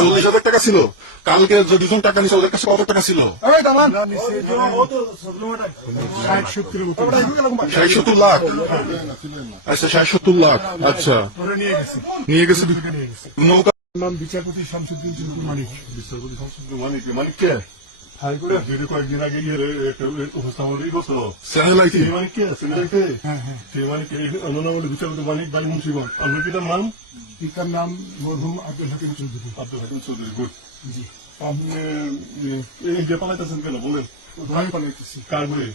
চল্লিশ হাজার টাকা ছিল। কালকে যে দুজন টাকা নিছে ওদের কাছে কত টাকা ছিল? ষাট সত্তর লাখ? আচ্ছা ষাট সত্তর লাখ। আচ্ছা। নিয়ে গেছে। নৌকা নাম বিচারপতি শামসুদ্দিন চুলকুর মানিক। মানিক। মানিককে হাইকোর্টে যদি কয়েকদিন আগে অন্য বলে বিচারপতি মানিক মুন্সিগঞ্জ আপনার পিতার নাম পিতার নাম মরহুম আব্দুল হাকিম চৌধুরী আব্দুল হাকিম চৌধুরী গুড জি আপনি এই যে পালাইতেছেন কেন বলেন ভয় পালাইতেছি কার বই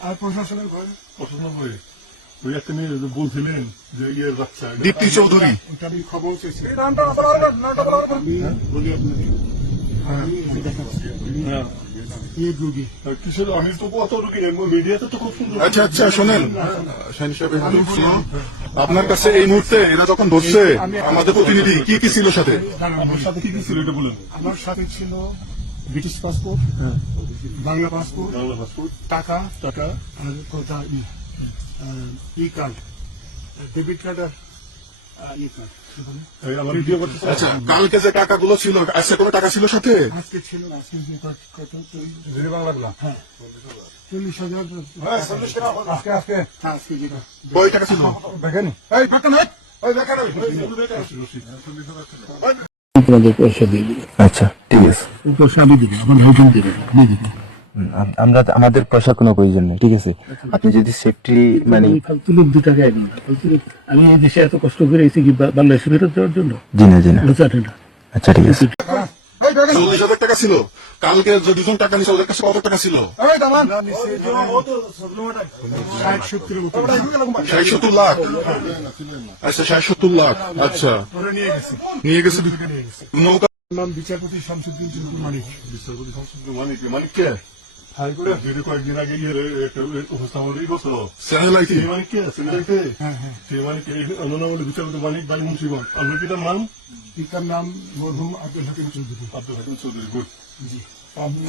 আর প্রশাসনের ভয় পছন্দ বই ওই একটা মেয়ে বলছিলেন যে ইয়ে বাচ্চা দীপ্তি চৌধুরী খবর চেয়েছি আমি বলি আপনাকে আমি আচ্ছা আচ্ছা শোনেন। শুনুন। আপনার কাছে এই মুহূর্তে এরা যখন ধরছে আমাদের প্রতিনিধি কি কি ছিল সাথে? সাথে কি কি ছিল এটা বলেন। আমার সাথে ছিল British passport Bangla passport Bangla passport. টাকা টাকা। আর কথা ই কার্ড ডেবিট কার্ড আর আচ্ছা কালকে যে টাকাগুলো ছিল আজকে কোনো টাকা ছিল সাথে? আজকে ছিল আজকে কত কত চল্লিশ- যদি বাংলা গুলা হ্যাঁ। চল্লিশ হাজার আজকে আজকে হ্যাঁ আজকে যেটা। কয় টাকা ছিল। দেখেনি। এই ফাঁকা নয়। তোমাদের পয়সা আচ্ছা ঠিক আছে। দিবে আমার দিবে আমরা আমাদের পয়সার কোনো প্রয়োজন নেই ঠিক আছে? আপনি যদি সেফটি মানে ফালতু লোক দু টাকা আমি এই দেশে এত কষ্ট করে এসেছি কি বাংলাদেশে ফেরত যাওয়ার জন্য? জি না জি না। আচ্ছা ঠিক আছে চল্লিশ হাজার টাকা ছিল কালকে দুজন টাকা নিছে ওদের কাছে কত টাকা ছিল ষাট সত্তর মতো ষাট সত্তর লাখ আচ্ছা ষাট সত্তর লাখ আচ্ছা নিয়ে গেছে নৌকা নাম বিচারপতি শামসুদ্দিন মানিক বিচারপতি সংসদীয় মানিক মানিককে হাইকোর্টে যদি কয়েকদিন আগে ইয়ে একটা উপস্থাপন ই করছ চ্যানেল আইটি সেই মানিককে সিনেমাইতে মানিক বলে বিচারপতি মানিক ভাই মুন্সিগঞ্জ আপনার পিতার নাম পিতার নাম মরহুম আব্দুল হাকিম চৌধুরী আব্দুল হাকিম চৌধুরী গুড জি আপনি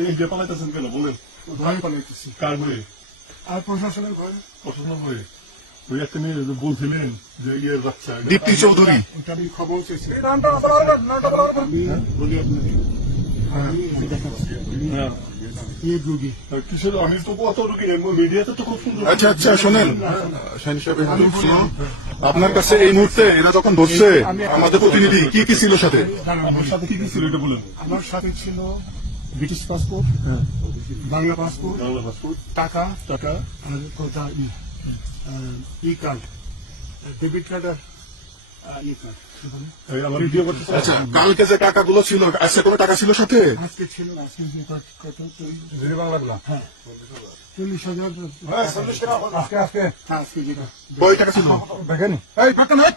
এই যে পালাইতেছেন কেন বলেন ভয় পালাইতেছি কার বই আর প্রশাসনের ভয় পছন্দ বই ওই একটা মেয়ে বলছিলেন যে ইয়ে বাচ্চা দীপ্তি চৌধুরী খবর চেয়েছি আমি বলি দেখাচ্ছি হ্যাঁ আচ্ছা আচ্ছা শোনেন। আপনার কাছে এই মুহূর্তে এরা যখন ধরছে আমাদের প্রতিনিধি কি কি ছিল সাথে? কি কি ছিল এটা বলেন। আমার সাথে ছিল British passport Bangla passport Bangla passport. টাকা টাকা। আর কথা E E card debit card আর ই কার্ড এই আমার ভিডিও করতে আচ্ছা কালকে যে টাকাগুলো ছিল আজকে কোনো টাকা ছিল সাথে? আজকে ছিল কত চল্লিশ- হাজার হ্যাঁ কয় টাকা ছিল? দেখেনি? এই ফাঁকা নয়